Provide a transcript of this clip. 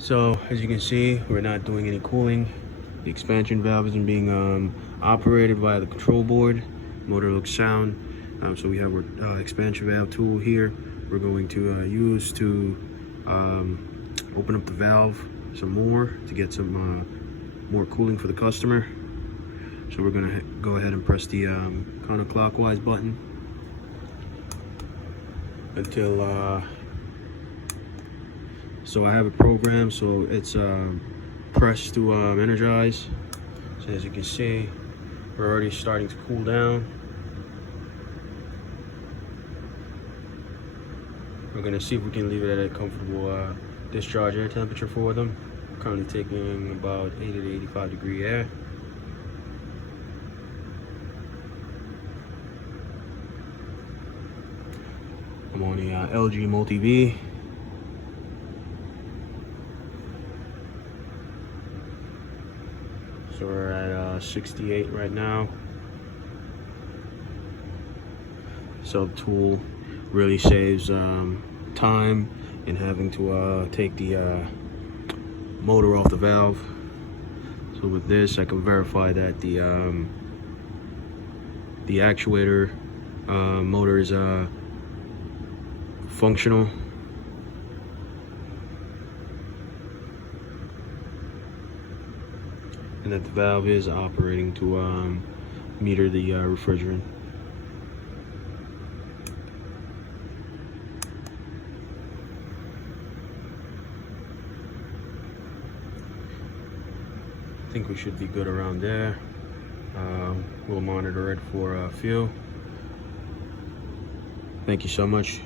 So as you can see, we're not doing any cooling. The expansion valve isn't being operated via the control board. Motor looks sound. So we have our expansion valve tool here. We're going to use to open up the valve some more to get some more cooling for the customer. So we're gonna go ahead and press the counterclockwise button until so I have it programmed so it's pressed to energize. So as you can see, we're already starting to cool down. We're gonna see if we can leave it at a comfortable discharge air temperature for them. We're currently taking about 80 to 85 degree air. I'm on the LG Multi-V. So we're at 68 right now. So the tool really saves time in having to take the motor off the valve. So with this, I can verify that the actuator motor is functional. And that the valve is operating to meter the refrigerant. I think we should be good around there. We'll monitor it for fuel. Thank you so much.